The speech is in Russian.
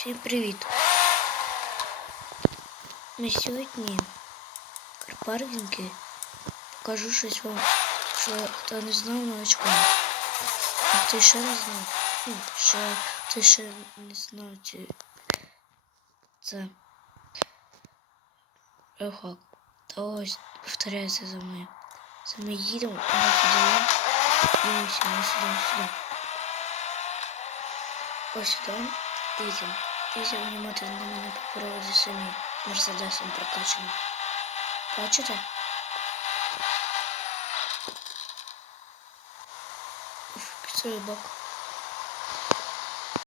Всім привіт! Ми сьогодні в карпаркінги покажу щось вам, що хто не знав новичкам. А хто ще не знав, ну, що хто ще не знав, чи це Рухак. Та ось повторяється за мною. Це ми їдемо, а ми туди їдемося, ми сюди, сюди. Ось сюди їдемо. Дивіться, ви не можете на мене по проводі самі мерседесом прокачано. Бачите? Уф, Цей бок.